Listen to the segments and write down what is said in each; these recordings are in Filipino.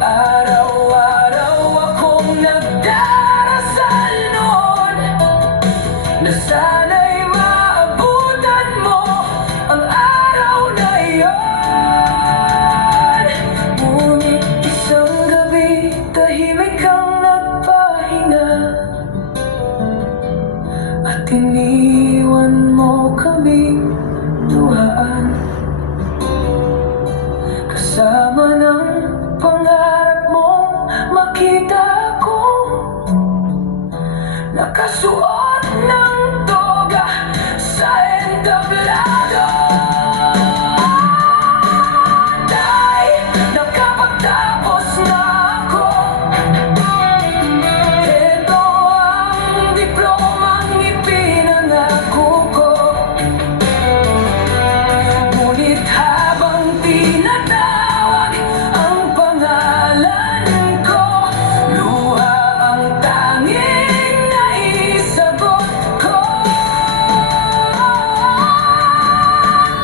Araw-araw akong nagdarasal noon na sana'y maabutan mo ang araw na iyon. Ngunit isang gabi, tahimik kang nagpahinga at iniwan mo kaming luhaan, kasama ng pangarap mong makita ko nakasuot ng toga sa entablado. Tay, nakapagtapos na ako. Ito ang diplomang ipinangako ko. Ngunit habang tinatawag ang pangalan ko, luha ang tanging naisagot ko.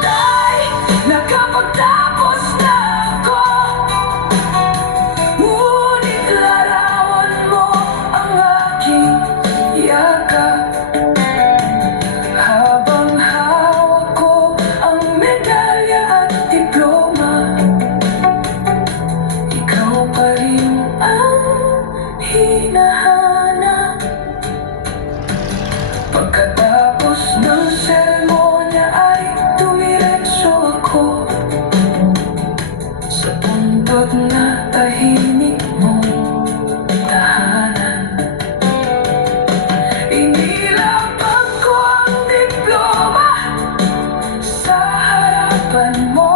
Tay, nakapagtapos na ako. Ngunit larawan mo ang aking yakap, habang hawak ko ang medalya at diploma. Ikaw pa rin ang hinahanap. Pagkatapos ng seremonya ay dumiretso ako sa bundok na tahimik mong tahanan. Inilapag ko ang diploma sa harapan mo,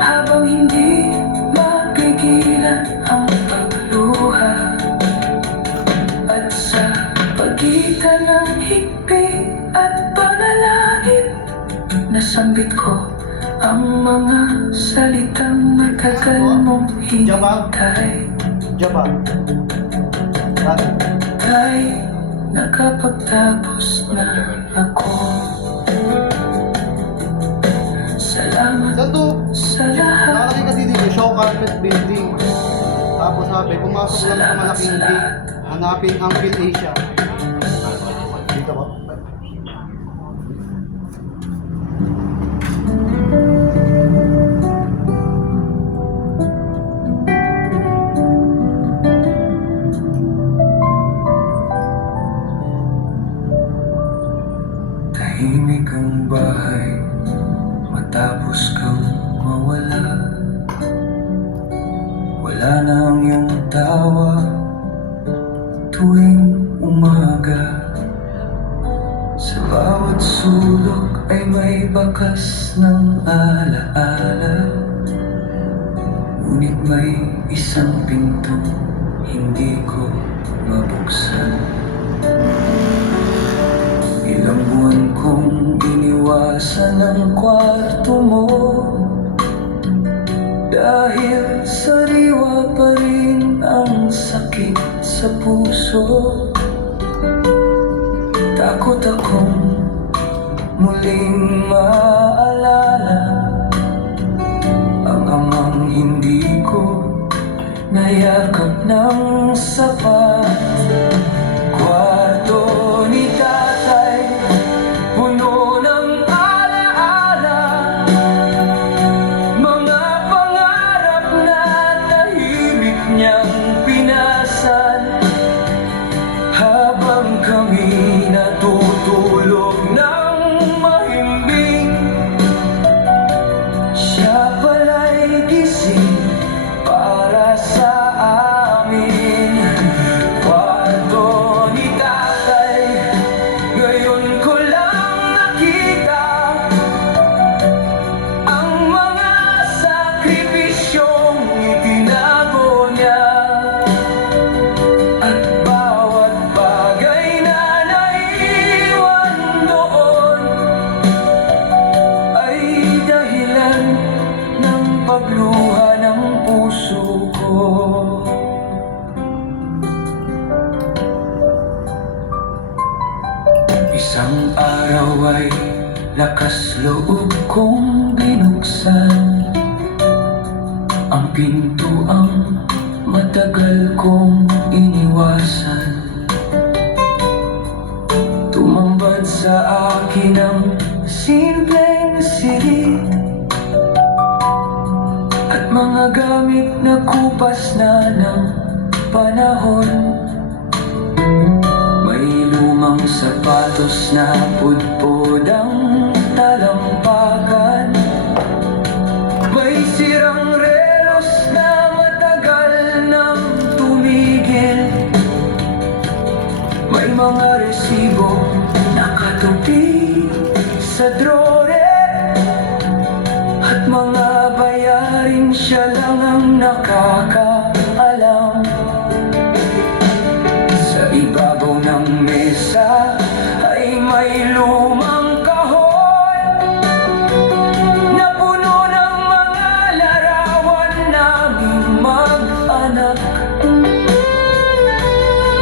habang hindi mapigilan ang pagluha. At sa pagitan ng higpit at panalangin, nasambit ko ang mga salitang matagal mong hinintay. Jabba. Tay, nakapagtapos na ako. Salamat Santo, sa lahat. nakalagay kasi dito, show carpet building. Tapos sabi, pumasok lang sa malaking gate, hanapin Uncle Asia. Dito ba? Tahimik ang bahay matapos kang mawala. Wala na ang iyong tawa tuwing umaga. Sa bawat sulok ay may bakas ng alaala, ngunit may isang pintong hindi ko mabuksan. Ilang buwan kong iniwasan ang kwarto mo, dahil sariwa pa rin ang sakit sa puso. Takot akong muling maalala ang amang hindi ko nayakap ng sapat. Kwarto ni tatay, puno ng alaala, mga pangarap na tahimik niyang pinasan, habang kami natutulog ng mahimbing. Siya pala'y gising para sa amin. Kwarto ni tatay, ngayon ko lang nakita ang mga sakripisyong itinago niya, at bawat bagay na naiwan doon ay dahilan ng pagluha ng puso ko. Isang araw ay lakas loob kong binuksan Ang pintuang matagal kong iniwasan, tumambad sa akin ang simpleng silid at mga gamit na kupas na ng panahon. May lumang sapatos na pudpod ang talampakan, may sirang relos na matagal nang tumigil, may mga resibo nakatupi sa drore, at mga bayarin siya lang ang nakakaalam. Sa ibabaw ng mesa ay may lumang kahon na puno ng mga larawan naming mag-anak.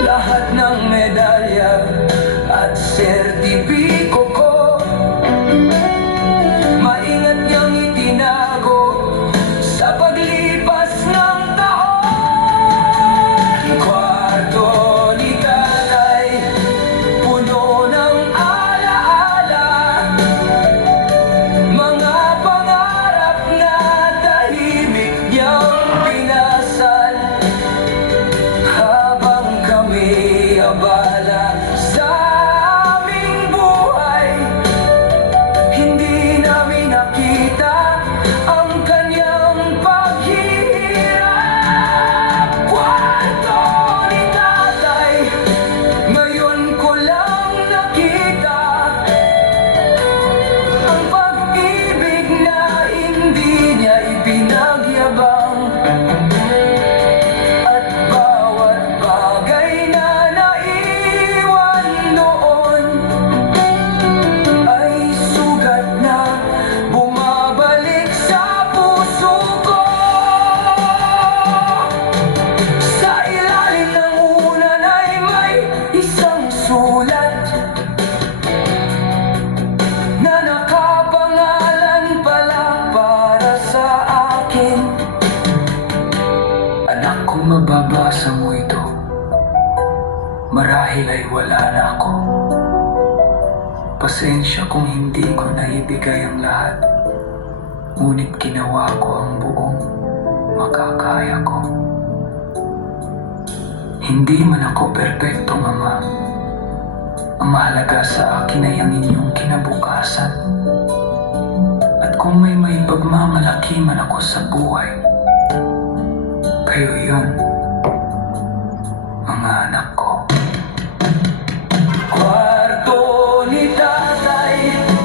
Lahat ng medalya at sertipiko ko maingat niyang itinago sa paglipas ng taon. Kwarto ni tatay puno ng alaala, mga pangarap na tahimik niyang pinasal habang kami abala sa aming buhay. Hindi namin nakita ang kanyang paghihirap. Kwarto ni tatay, ngayon ko lang nakita ang pag-ibig na hindi niya ipinagyabang. At bawat bagay na naiwan doon ay sugat na bumabalik sa puso ko. Sa ilalim ng unan ay may isang sulat na nakapangalan pala para sa akin. Anak, kung mababasa mo ito, marahil ay wala na ako. Pasensya kung hindi ko naibigay ang lahat, ngunit ginawa ko ang buong makakaya ko. Hindi man ako perpektong ama. Ang mahalaga sa akin ay ang inyong kinabukasan. At kung may pagmamalaki man ako sa buhay, kayo yun, mga anak ko. Kwarto ni tatay,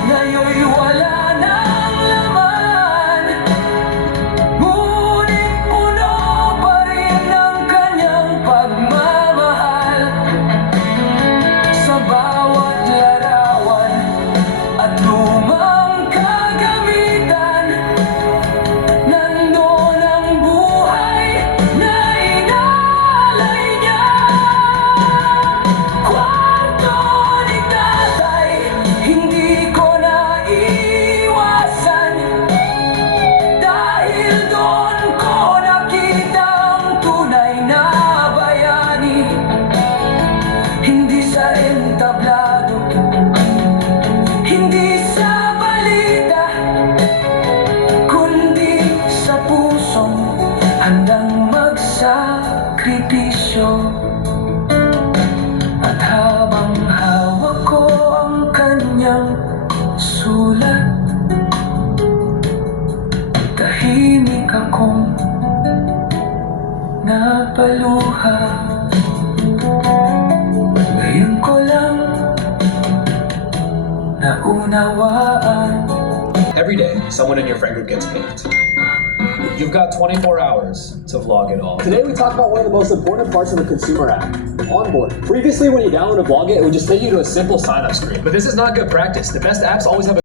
ngayon'y wala nang laman, ngunit puno pa rin ng kanyang pagmamahal. Sa bawat larawan at lumang kagamitan, nandoon ang buhay na inalay niya. Kwarto ni tatay, hindi ko na iwasan, dahil doon ko nakita ang tunay na bayani. Hindi sa entablado, hindi sa balita, kundi sa pusong handang magsakripisyo. At habang hawak ko ang kanyang sulat, tahimik akong napaluha. Ngayon ko lang naunawaan. Every day, someone in your friend group gets picked. You've got 24 hours to vlog it all. Today we talk about one of the most important parts of the consumer app, onboard. Previously, when you download a Vlog It, it would just take you to a simple sign-up screen. But this is not good practice. The best apps always have a